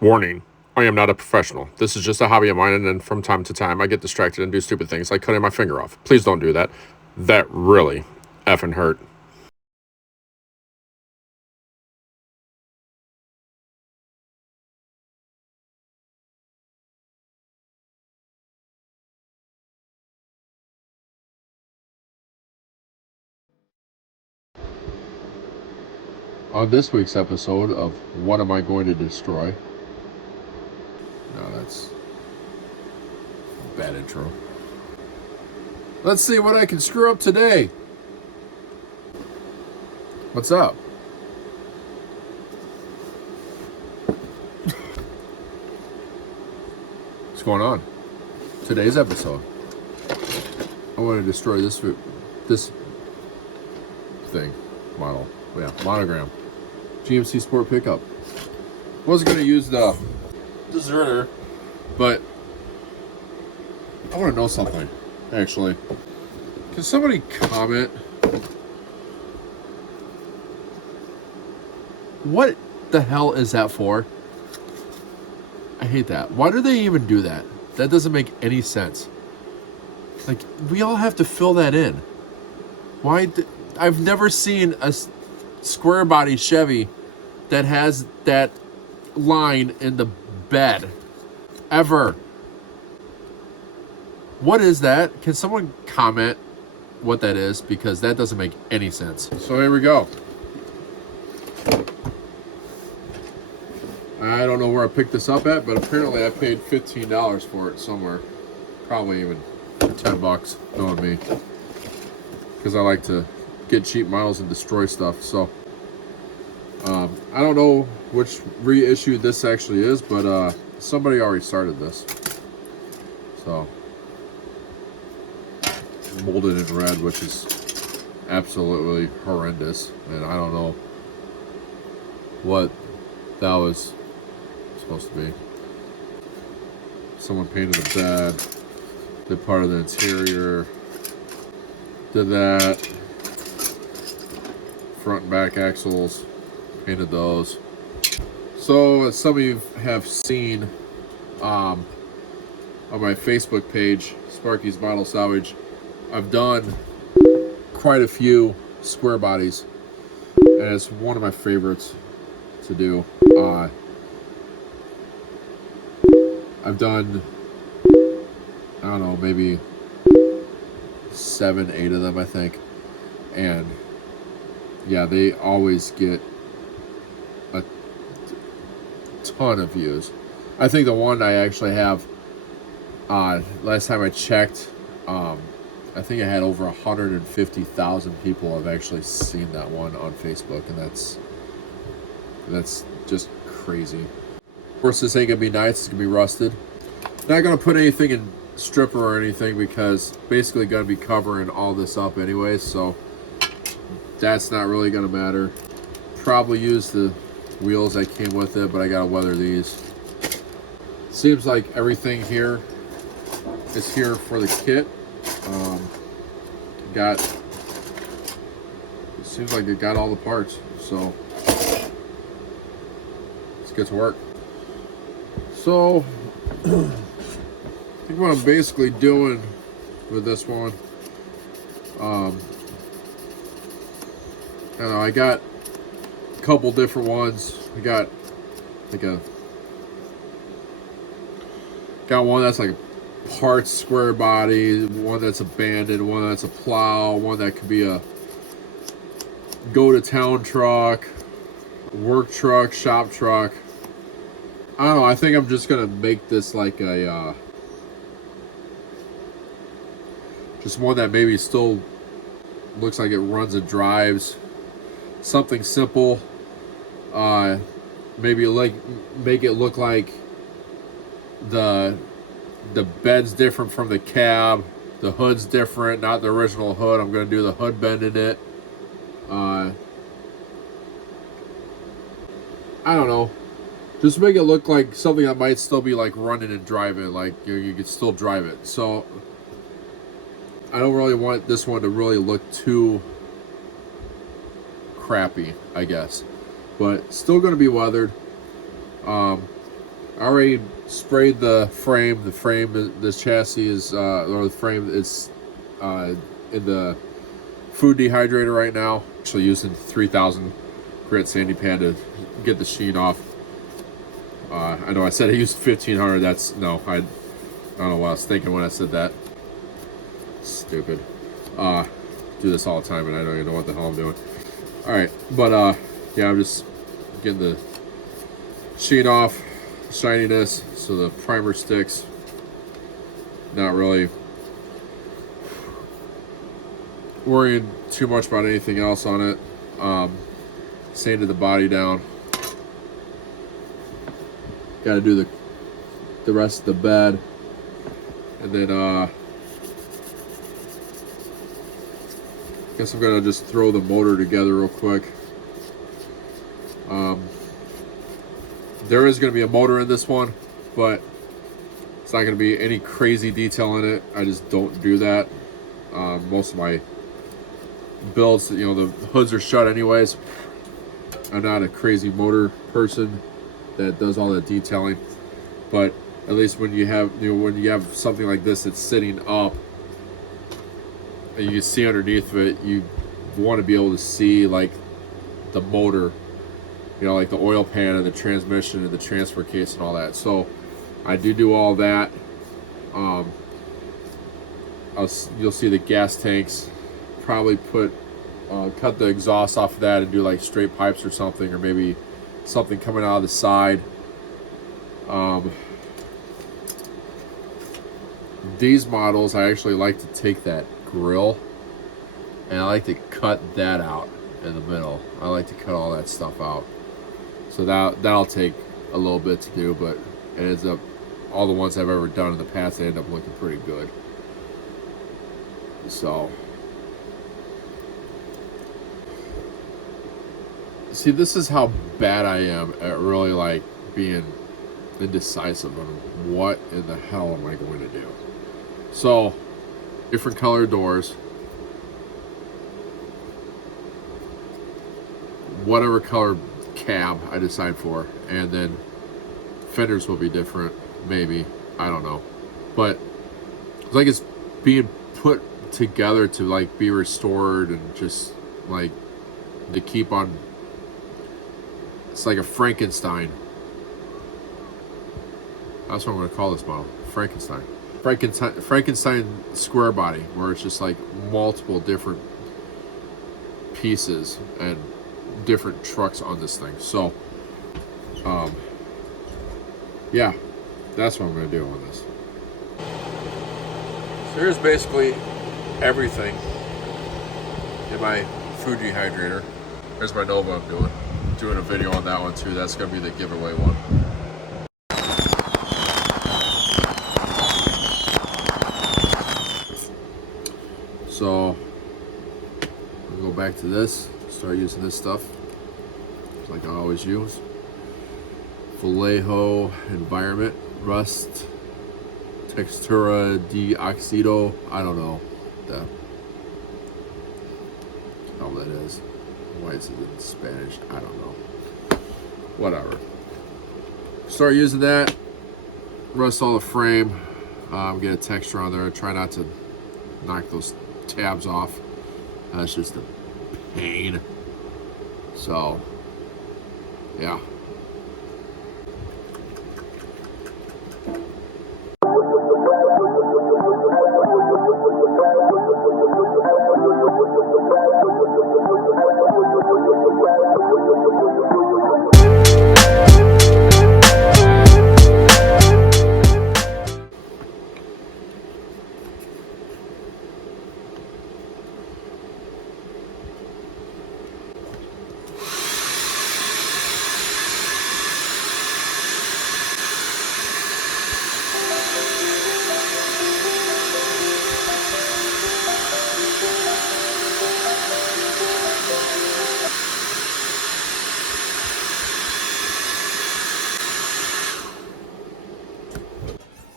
Warning, I am not a professional. This is just a hobby of mine, and then from time to time I get distracted and do stupid things like cutting my finger off. Please don't do that. That really effing hurt. On this week's episode of What Am I Going to Destroy? No, that's a bad intro. Let's see what I can screw up today. What's up? What's going on? Today's episode, I want to destroy this thing, model. Yeah, monogram. GMC Sport pickup. Wasn't going to use the deserter, but I want to know something, actually. Can somebody comment what the hell is that for? I hate that. Why do they even do that? That doesn't make any sense. Like, we all have to fill that in. Why? I've never seen a square body Chevy that has that line in the bed. Ever. What is that? Can someone comment what that is? Because that doesn't make any sense. So here we go. I don't know where I picked this up at, but apparently I paid $15 for it somewhere. Probably even $10, knowing me. Because I like to get cheap models and destroy stuff. So I don't know which reissue this actually is, but somebody already started this. So molded in red, which is absolutely horrendous, and I don't know what that was supposed to be. Someone painted the bed, did part of the interior, did that, front and back axles, painted those. So as some of you have seen on my Facebook page, Sparky's Model Salvage, I've done quite a few square bodies, and it's one of my favorites to do. I've done, I don't know, maybe 7, 8 of them, I think. And yeah, they always get a ton of views. I think the one I actually have, last time I checked, I think I had over 150,000 people have actually seen that one on Facebook, and that's just crazy. Of course, this ain't gonna be nice. It's gonna be rusted. Not gonna put anything in stripper or anything because basically gonna be covering all this up anyways, so that's not really gonna matter. Probably use the wheels that came with it, but I gotta weather these. Seems like everything here is here for the kit. It seems like it got all the parts, so let's get to work. So I think what I'm basically doing with this one, I don't know, I got a couple different ones. I got like got one that's like a parts square body, one that's abandoned, one that's a plow, one that could be a go to town truck, work truck, shop truck. I don't know, I think I'm just gonna make this like a just one that maybe still looks like it runs and drives. Something simple. Maybe like make it look like the bed's different from the cab. The hood's different, not the original hood. I'm gonna do the hood bend in it. I don't know. Just make it look like something that might still be like running and driving, like you could still drive it. So I don't really want this one to really look too crappy, I guess, but still going to be weathered. I already sprayed the frame. The frame, this chassis is, or the frame is in the food dehydrator right now. Actually using 3000 grit sanding pad to get the sheen off. I know I said I used 1500. That's, no, I don't know what I was thinking when I said that. Stupid. Do this all the time and I don't even know what the hell I'm doing. Alright, but yeah, I'm just getting the sheen off, shininess, so the primer sticks. Not really worrying too much about anything else on it. Sanded the body down. Got to do the rest of the bed, and then guess I'm gonna just throw the motor together real quick. There is gonna be a motor in this one, but it's not gonna be any crazy detail in it. I just don't do that. Most of my builds, you know, the hoods are shut anyways. I'm not a crazy motor person that does all the detailing, but at least when you have, you know, when you have something like this that's sitting up and you can see underneath of it, you want to be able to see like the motor, you know, like the oil pan and the transmission and the transfer case and all that. So I do all that. You'll see the gas tanks. Probably cut the exhaust off of that and do like straight pipes or something, or maybe something coming out of the side. These models, I actually like to take that grill and I like to cut that out in the middle. I like to cut all that stuff out. So that'll take a little bit to do, but it ends up, all the ones I've ever done in the past, they end up looking pretty good. So, see, this is how bad I am at really like being indecisive on what in the hell am I going to do. So, different color doors, whatever color cab I decide for, and then fenders will be different, maybe, I don't know, but it's like it's being put together to like be restored and just like to keep on. It's like a Frankenstein. That's what I'm going to call this model. Frankenstein square body, where it's just like multiple different pieces and different trucks on this thing. So, yeah, that's what I'm going to do on this. So here's basically everything in my food dehydrator. Here's my Nova I'm doing a video on that one too. That's going to be the giveaway one. So we'll go back to this, start using this stuff like I always use. Vallejo Environment Rust Textura de Oxido. I don't know the hell that is. Why is it in Spanish? I don't know. Whatever. Start using that. Rust all the frame. Get a texture on there. Try not to knock those tabs off. That's just a pain. So, yeah.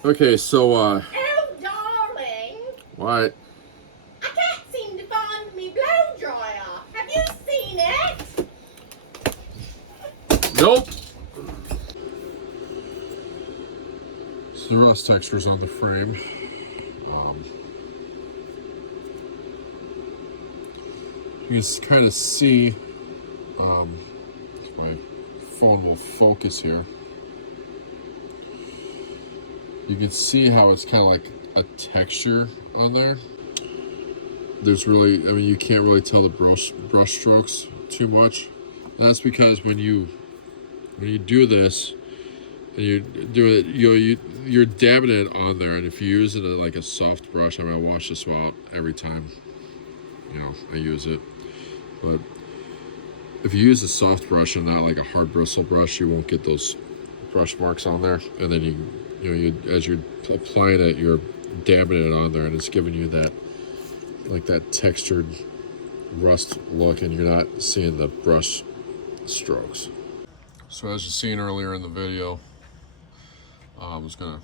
Okay, so Oh, darling. What? I can't seem to find me blow dryer. Have you seen it? Nope. So the rust textures on the frame. You can kind of see, if my phone will focus here. You can see how it's kind of like a texture on there. There's really, I mean, you can't really tell the brush strokes too much. That's because when you do this and you do it, you're dabbing it on there, and if you use it like a soft brush, I mean, I wash this out every time, I use it. But if you use a soft brush and not like a hard bristle brush, you won't get those brush marks on there. And then you as you're applying it, you're dabbing it on there, and it's giving you that like that textured rust look, and you're not seeing the brush strokes. So as you seen earlier in the video, I was gonna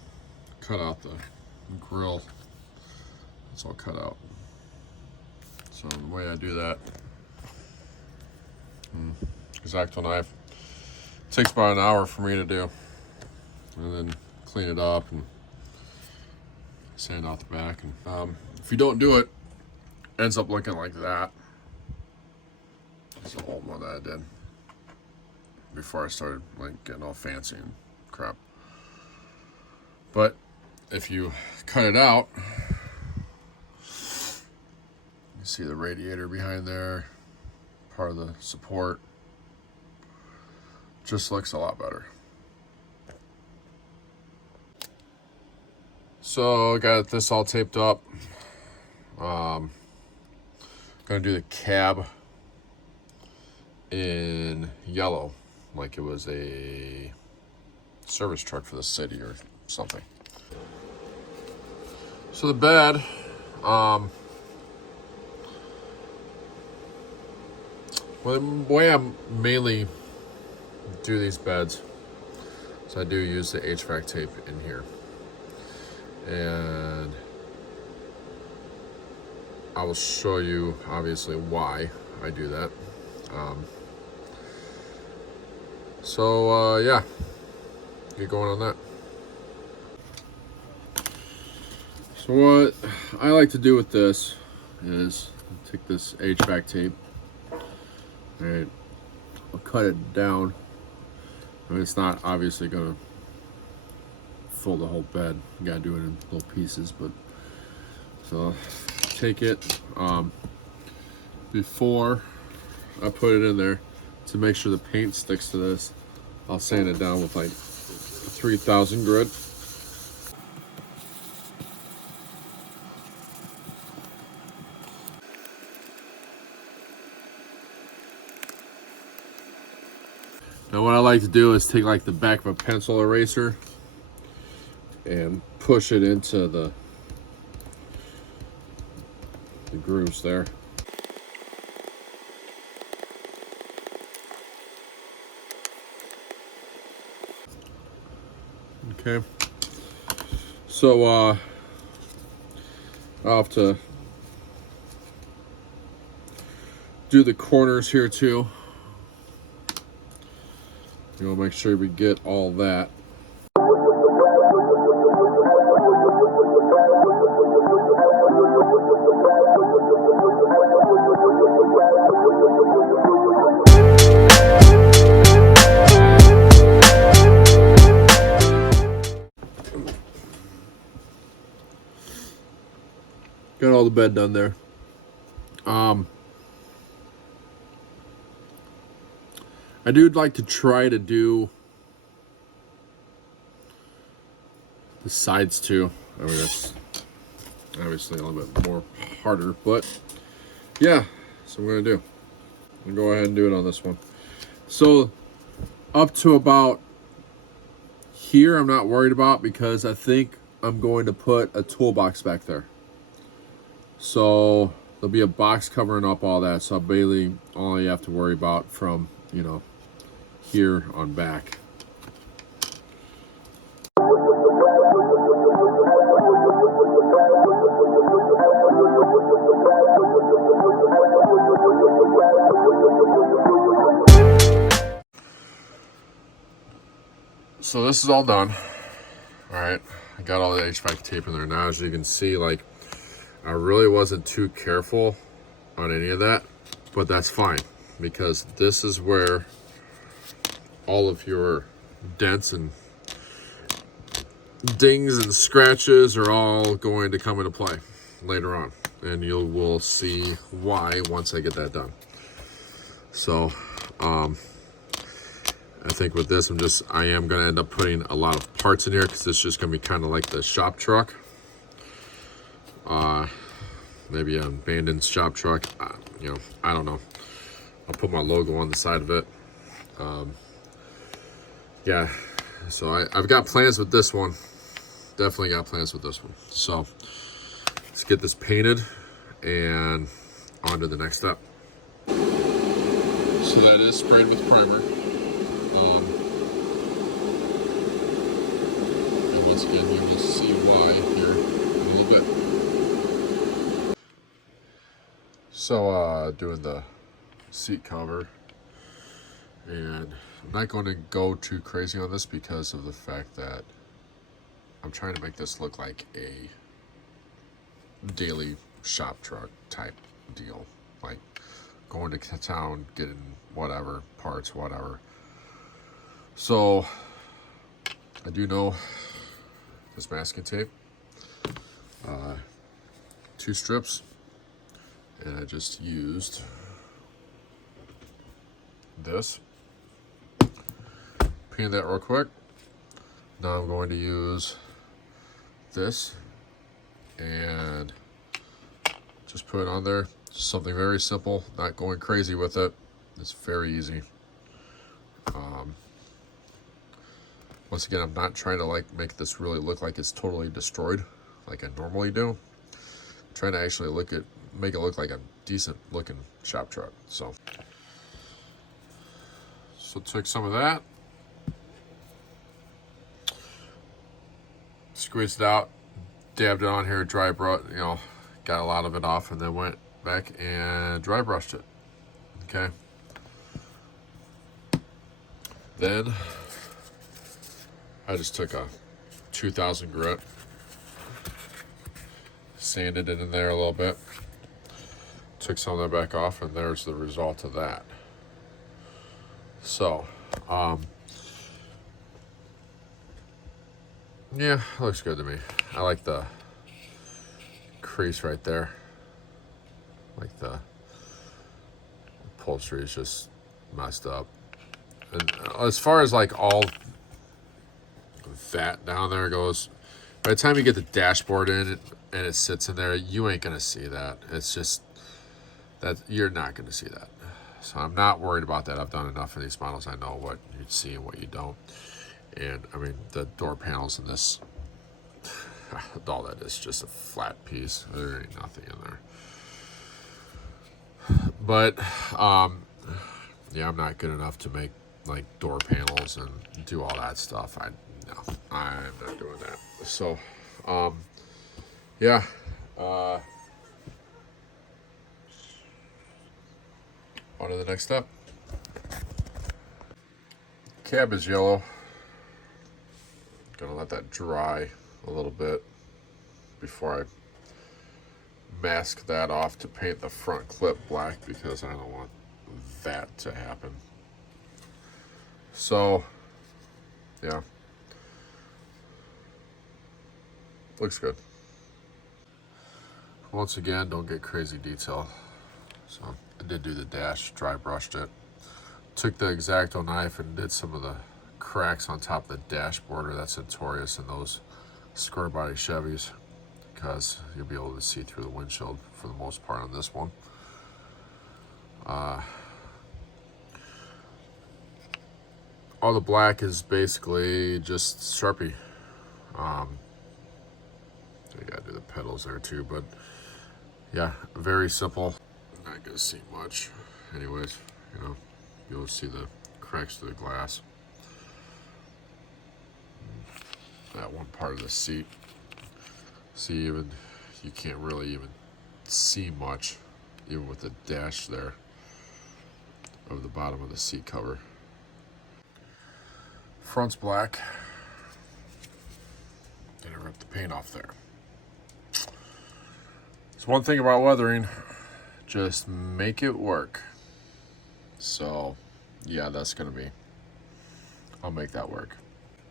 cut out the grill. It's all cut out. So the way I do that, X-Acto knife. It takes about an hour for me to do, and then clean it up and sand out the back. And if you don't do it, it ends up looking like that. That's the old one that I did before I started like getting all fancy and crap. But if you cut it out, you see the radiator behind there, part of the support. Just looks a lot better. So I got this all taped up. Gonna do the cab in yellow, like it was a service truck for the city or something. So the bed, well, the way I mainly do these beds, so I do use the HVAC tape in here, and I will show you obviously why I do that. Yeah, get going on that. So what I like to do with this is take this HVAC tape, and I'll cut it down. I mean, it's not obviously gonna fill the whole bed. You gotta do it in little pieces, but so take it before I put it in there, to make sure the paint sticks to this, I'll sand it down with like 3000 grit. Now what I like to do is take like the back of a pencil eraser and push it into the grooves there. Okay. So I'll have to do the corners here too. We'll make sure we get all that. Got all the bed done there. I do like to try to do the sides too. I mean, that's obviously a little bit more harder, but yeah, that's what I'm gonna do. I'm gonna go ahead and do it on this one. So up to about here, I'm not worried about, because I think I'm going to put a toolbox back there. So there'll be a box covering up all that. So basically all you have to worry about from, here on back. So this is all done. All right, I got all the HVAC tape in there now. As you can see, like, I really wasn't too careful on any of that, but that's fine because this is where all of your dents and dings and scratches are all going to come into play later on, and you will see why once I get that done. So I think with this I am going to end up putting a lot of parts in here because it's just going to be kind of like the shop truck, maybe an abandoned shop truck, you know, I don't know. I'll put my logo on the side of it. Yeah, so I've got plans with this one. Definitely got plans with this one. So let's get this painted and on to the next step. So that is sprayed with primer. And once again, you will see why here in a little bit. So doing the seat cover, and I'm not going to go too crazy on this because of the fact that I'm trying to make this look like a daily shop truck type deal, like going to town, getting whatever parts, whatever. So I do know this masking tape, 2 strips, and I just used this. Paint that real quick. Now I'm going to use this and just put it on there. Just something very simple, not going crazy with it. It's very easy. Once again, I'm not trying to like make this really look like it's totally destroyed like I normally do. I'm trying to actually make it look like a decent looking shop truck. So took some of that, squeezed it out, dabbed it on here, dry brush, you know, got a lot of it off, and then went back and dry brushed it. Okay. Then I just took a 2000 grit, sanded it in there a little bit, took some of that back off, and there's the result of that. So, yeah, looks good to me. I like the crease right there. Like the upholstery is just messed up. And as far as like all that down there goes, by the time you get the dashboard in and it sits in there, you ain't gonna see that. It's just that you're not gonna see that. So I'm not worried about that. I've done enough of these models. I know what you see and what you don't. And I mean, the door panels in this, all that is just a flat piece. There ain't nothing in there. But yeah, I'm not good enough to make like door panels and do all that stuff. No, I'm not doing that. So yeah, on to the next step. Cab is yellow. Gonna let that dry a little bit before I mask that off to paint the front clip black, because I don't want that to happen. So yeah, looks good. Once again, don't get crazy detail. So I did do the dash, dry brushed it. Took the X-Acto knife and did some of the cracks on top of the dashboard. That's notorious in those square body Chevys, because you'll be able to see through the windshield for the most part on this one. All the black is basically just Sharpie. You gotta do the pedals there too, but yeah, very simple. Not gonna see much. Anyways, you know, you'll see the cracks to the glass. That one part of the seat. See, even you can't really even see much, even with the dash there of the bottom of the seat cover. Front's black. Gonna rip paint off there. It's one thing about weathering, just make it work. So yeah, that's gonna be, I'll make that work.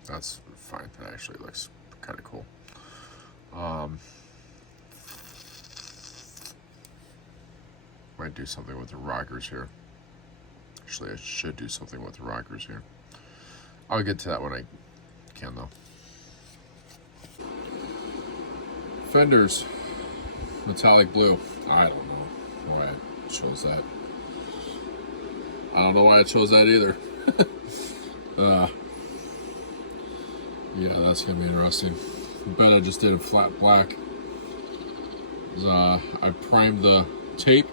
That's fine. That actually looks kind of cool. Might do something with the rockers here. Actually, I should do something with the rockers here. I'll get to that when I can, though. Fenders, metallic blue. I don't know why I chose that. I don't know why I chose that either. Yeah, that's gonna be interesting. I bet I just did a flat black. I primed the tape,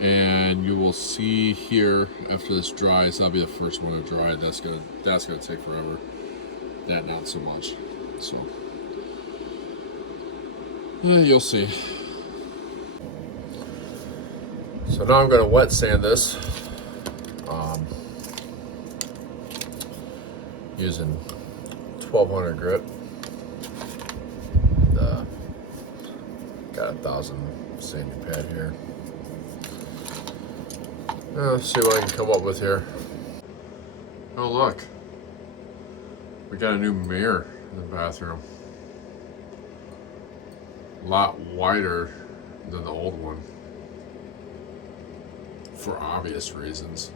and you will see here after this dries. That'll be the first one to dry. That's gonna take forever. That not so much. So yeah, you'll see. So now I'm gonna wet sand this. Using 1200 grit. Got 1,000 sanding pad here. Let's see what I can come up with here. Oh look, we got a new mirror in the bathroom. A lot wider than the old one, for obvious reasons.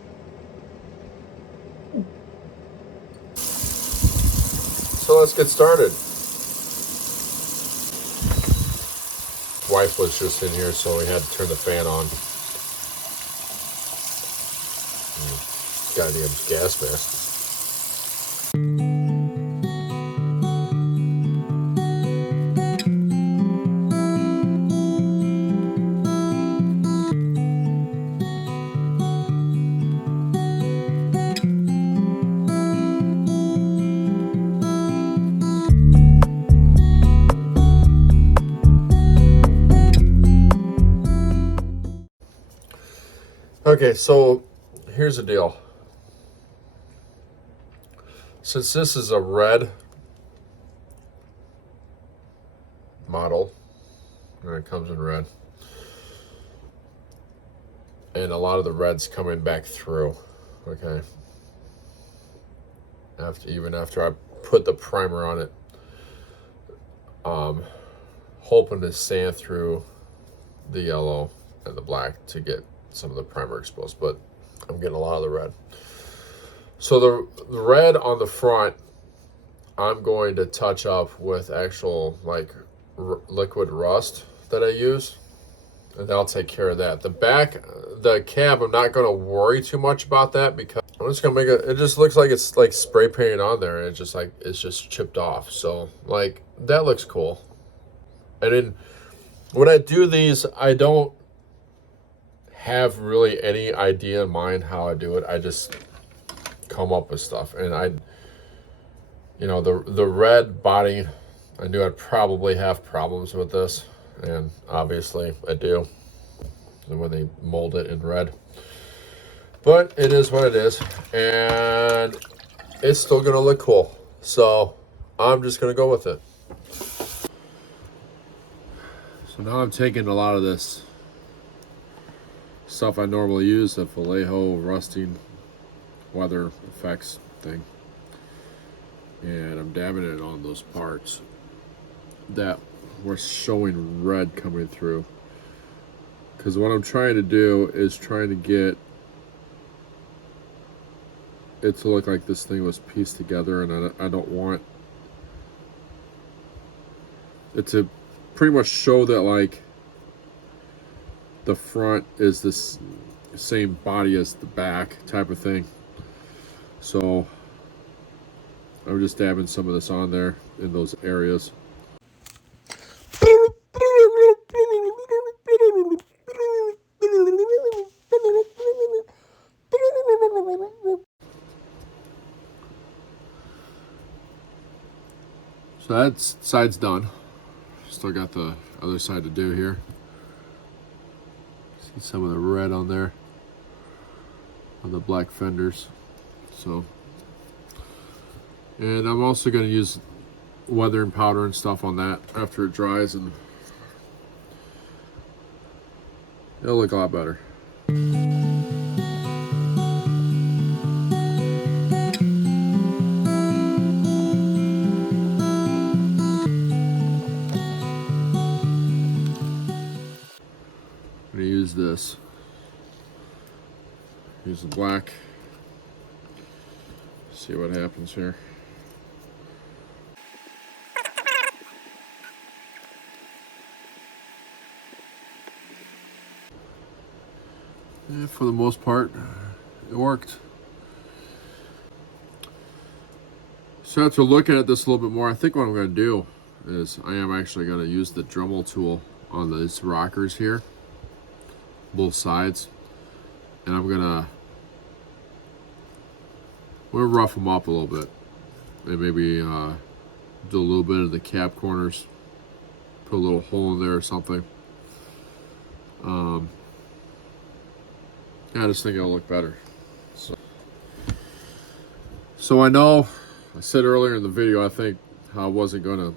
So let's get started. Wife was just in here, so we had to turn the fan on. Goddamn gas mask. Okay, so here's the deal. Since this is a red model, and it comes in red, and a lot of the red's coming back through, okay? Even after I put the primer on it, hoping to sand through the yellow and the black to get some of the primer exposed, but I'm getting a lot of the red. So the red on the front, I'm going to touch up with actual like liquid rust that I use, and that'll take care of that. The back, the cab, I'm not going to worry too much about that because I'm just going to make it just looks like it's like spray painted on there, and it's just chipped off. So like that looks cool. And then when I do these, I don't have really any idea in mind how I do it. I just come up with stuff, and the red body, I knew I'd probably have problems with this, and obviously I do when they mold it in red, but it is what it is, and it's still gonna look cool, so I'm just gonna go with it. So now I'm taking a lot of this stuff I normally use, the Vallejo rusting weather effects thing, and I'm dabbing it on those parts that were showing red coming through, because what I'm trying to do is trying to get it to look like this thing was pieced together, and I don't want it to pretty much show that like the front is this same body as the back type of thing. So I'm just dabbing some of this on there in those areas. So that side's done. Still got the other side to do here. See some of the red on there on the black fenders. So, and I'm also going to use weathering powder and stuff on that after it dries, and it'll look a lot better. I'm gonna use this. Use the black. See what happens here. And for the most part, it worked. So after looking at this a little bit more, I think what I'm going to do is I am actually going to use the Dremel tool on these rockers here, both sides, and I'm gonna rough them up a little bit, and maybe do a little bit of the cap corners, put a little hole in there or something. Yeah, I just think it'll look better. So I know I said earlier in the video, I think I wasn't gonna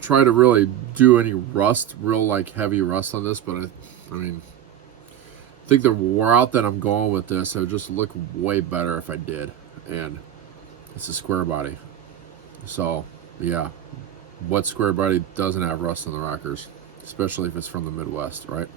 try to really do any rust, real like heavy rust on this, but I mean, I think the route that I'm going with this, it would just look way better if I did. And it's a square body, so yeah, what square body doesn't have rust on the rockers, especially if it's from the Midwest, right?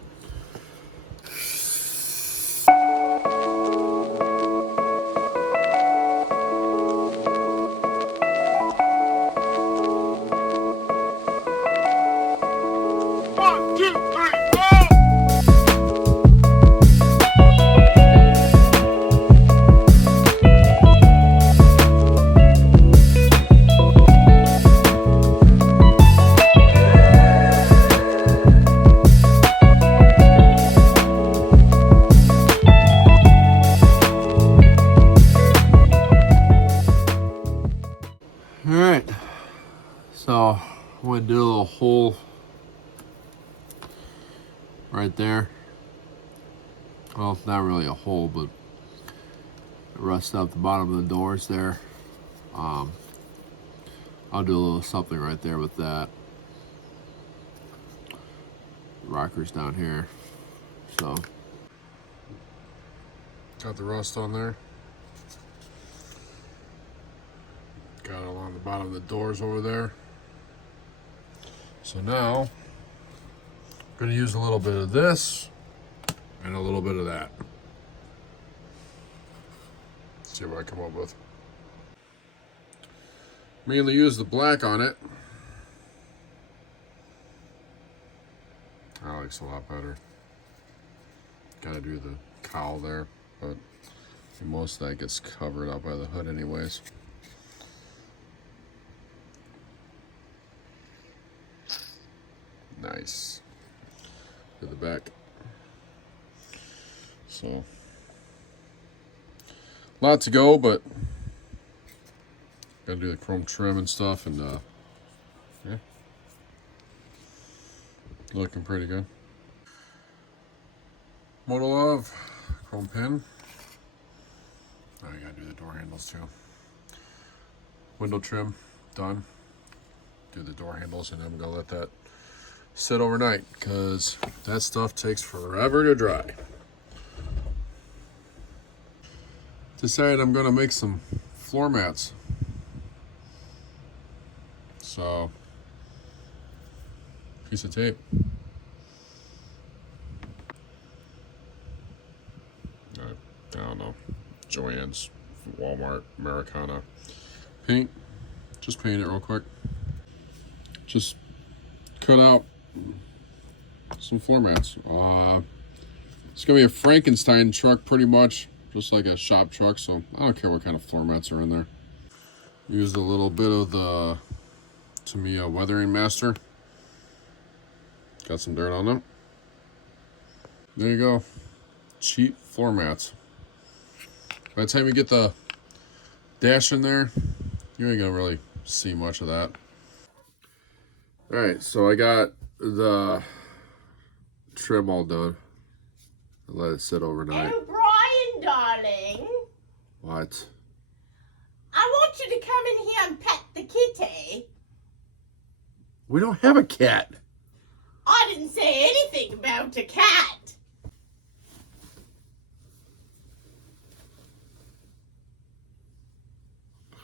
Alright, so I'm going to do a little hole right there. Well, not really a hole, but rust out the bottom of the doors there. I'll do a little something right there with that. Rockers down here. So, got the rust on there. Got it along the bottom of the doors over there. So now, I'm going to use a little bit of this and a little bit of that. See what I come up with. Mainly use the black on it. That looks a lot better. Gotta do the cowl there, but most of that gets covered up by the hood anyways. Nice. To the back. So, a lot to go, but gotta do the chrome trim and stuff, and yeah, looking pretty good. Model of chrome pin. Now I gotta do the door handles too. Window trim done. Do the door handles, and I'm gonna let that sit overnight because that stuff takes forever to dry. Decided I'm gonna make some floor mats. So, piece of tape. I don't know. Joann's, Walmart, Americana. Paint. Just paint it real quick. Just cut out some floor mats. It's gonna be a Frankenstein truck pretty much, just like a shop truck, so I don't care what kind of floor mats are in there. Used a little bit of the Tamiya Weathering Master. Got some dirt on them. There you go. Cheap floor mats. By the time you get the dash in there, you ain't gonna really see much of that. Alright, so I got the trim all done. I let it sit overnight. Oh, Brian, darling. What? I I want you to come in here and pet the kitty. We don't have a cat. I didn't say anything about a cat.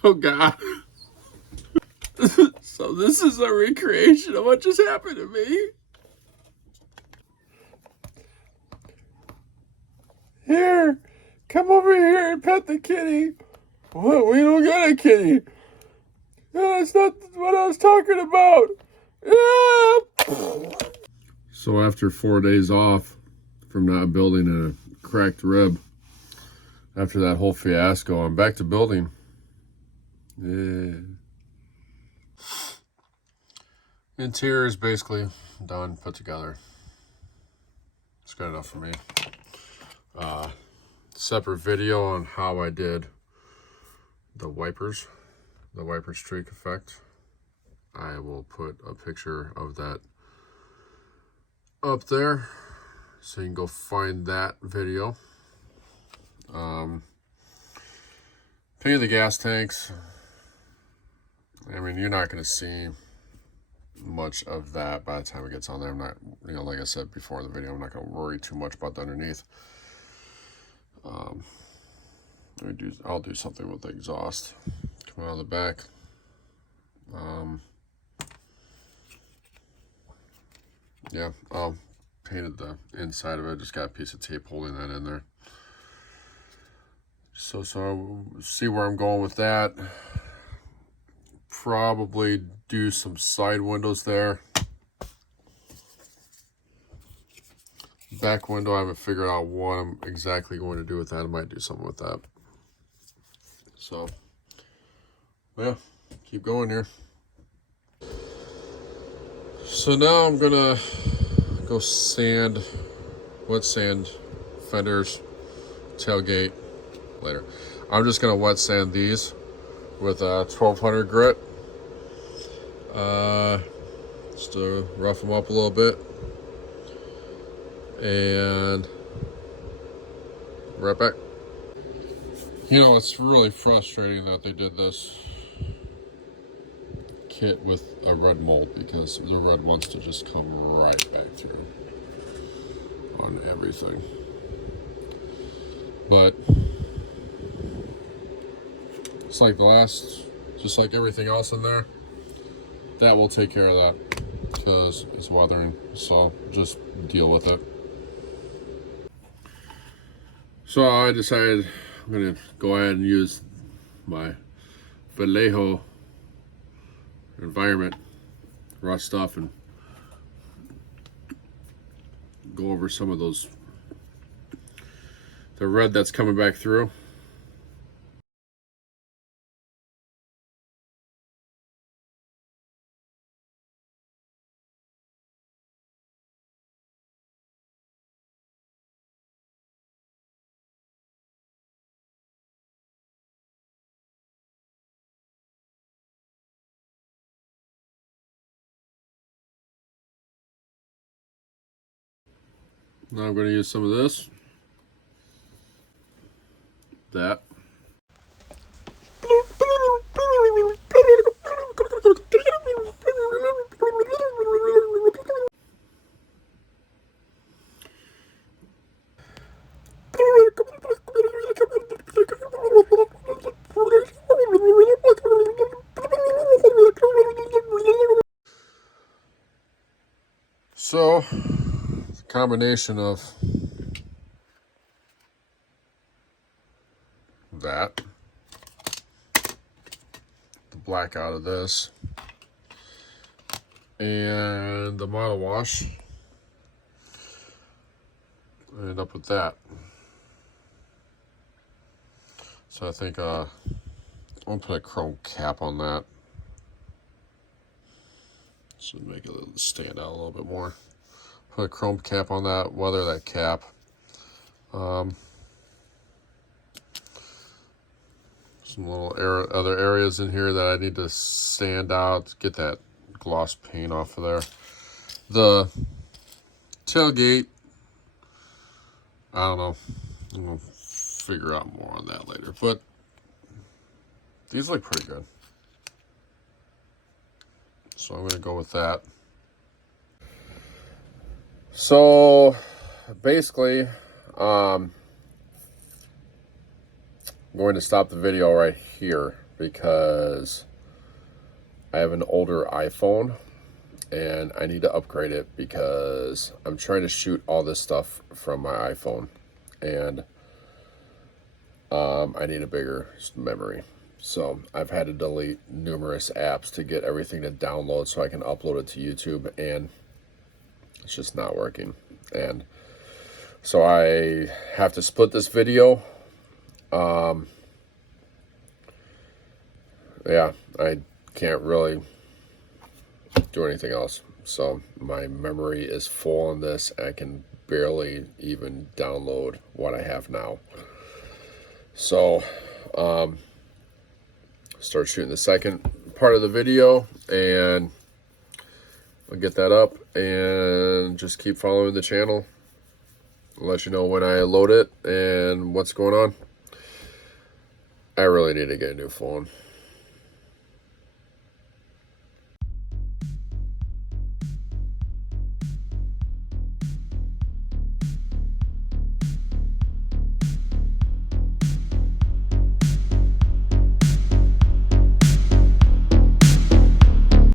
Oh, God. So this is a recreation of what just happened to me. Here, come over here and pet the kitty. What? We don't got a kitty. That's not what I was talking about. So after 4 days off from not building a cracked rib, after that whole fiasco, I'm back to building. Yeah. Interior is basically done, put together. It's good enough for me. Separate video on how I did the wiper streak effect. I will put a picture of that up there so you can go find that video. Painting the gas tanks. I mean, you're not going to see much of that by the time it gets on there. I'm not, like I said before in the video, I'm not going to worry too much about the underneath. I'll do something with the exhaust coming out of the back. Yeah, painted the inside of it. Just got a piece of tape holding that in there. So I'll see where I'm going with that. Probably do some side windows there. Back window, I haven't figured out what I'm exactly going to do with that. I might do something with that. So, yeah, keep going here. So now I'm gonna go wet sand fenders, tailgate later. I'm just gonna wet sand these with a 1200 grit. Just to rough them up a little bit. And right back. It's really frustrating that they did this kit with a red mold, because the red wants to just come right back through on everything. But it's like just like everything else in there, that will take care of that because it's weathering. So just deal with it. So I decided I'm going to go ahead and use my Vallejo environment raw stuff and go over some of the red that's coming back through. Now I'm going to use some of this, that. So, the combination of that, the black out of this, and the model wash, I ended up with that. So I think I'm gonna put a chrome cap on that. So make it stand out a little bit more. Put a chrome cap on that, weather that cap. Some little other areas in here that I need to sand out, get that gloss paint off of there. The tailgate, I don't know. I'm gonna figure out more on that later. But these look pretty good. So I'm going to go with that. So basically, I'm going to stop the video right here because I have an older iPhone and I need to upgrade it because I'm trying to shoot all this stuff from my iPhone, and I need a bigger memory. So I've had to delete numerous apps to get everything to download so I can upload it to YouTube, and it's just not working. And so I have to split this video. Yeah, I can't really do anything else. So my memory is full on this. I can barely even download what I have now. So start shooting the second part of the video, and I'll get that up, and just keep following the channel. I'll let you know when I load it and what's going on. I really need to get a new phone.